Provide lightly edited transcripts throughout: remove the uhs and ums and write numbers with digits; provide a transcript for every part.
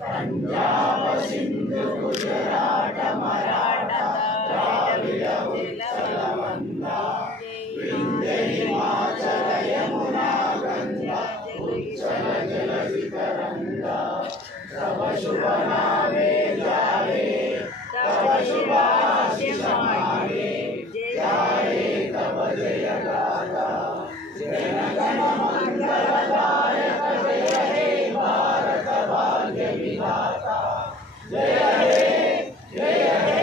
पंजाब सिंधु गुजरात मराठा द्राविड उत्कल गंगा विंध्य हिमाचल यमुना गंगा उच्चल जलधि तरंगा तव शुभ नामे जाए तव शुभाशिष मागे जाए तव जय गाथा जन गण मंगलदायक जय हे भारत भाग्य विधाता जय हे जय हे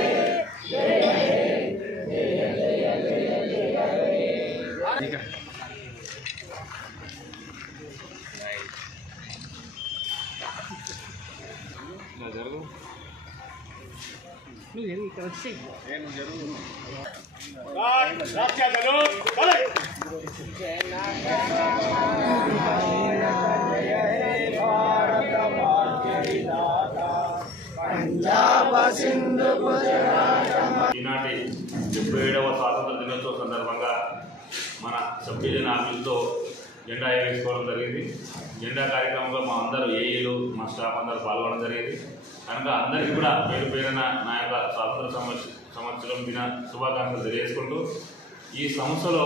जय हे जय जय जय जय हे। ఈనాటి 77వ స్వాతంత్ర దినోత్సవ సందర్భంగా మన సబ్ డివిజన్ ఆఫీసులో జెండా ఎగరేసుకోవడం జరిగింది. జెండా కార్యక్రమంలో మా అందరూ ఏఈలు మా స్టాఫ్ అందరూ పాల్గొనడం జరిగింది. కనుక అందరికీ కూడా పేరు పేరున నా యొక్క స్వాతంత్ర సంవత్సరం దిన శుభాకాంక్షలు తెలియజేసుకుంటూ ఈ సంస్థలో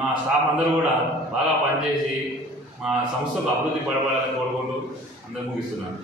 మా స్టాఫ్ అందరూ కూడా బాగా పనిచేసి మా సంస్థకు అభివృద్ధి పడబడాలని కోరుకుంటూ అందరూ ముగిస్తున్నాను.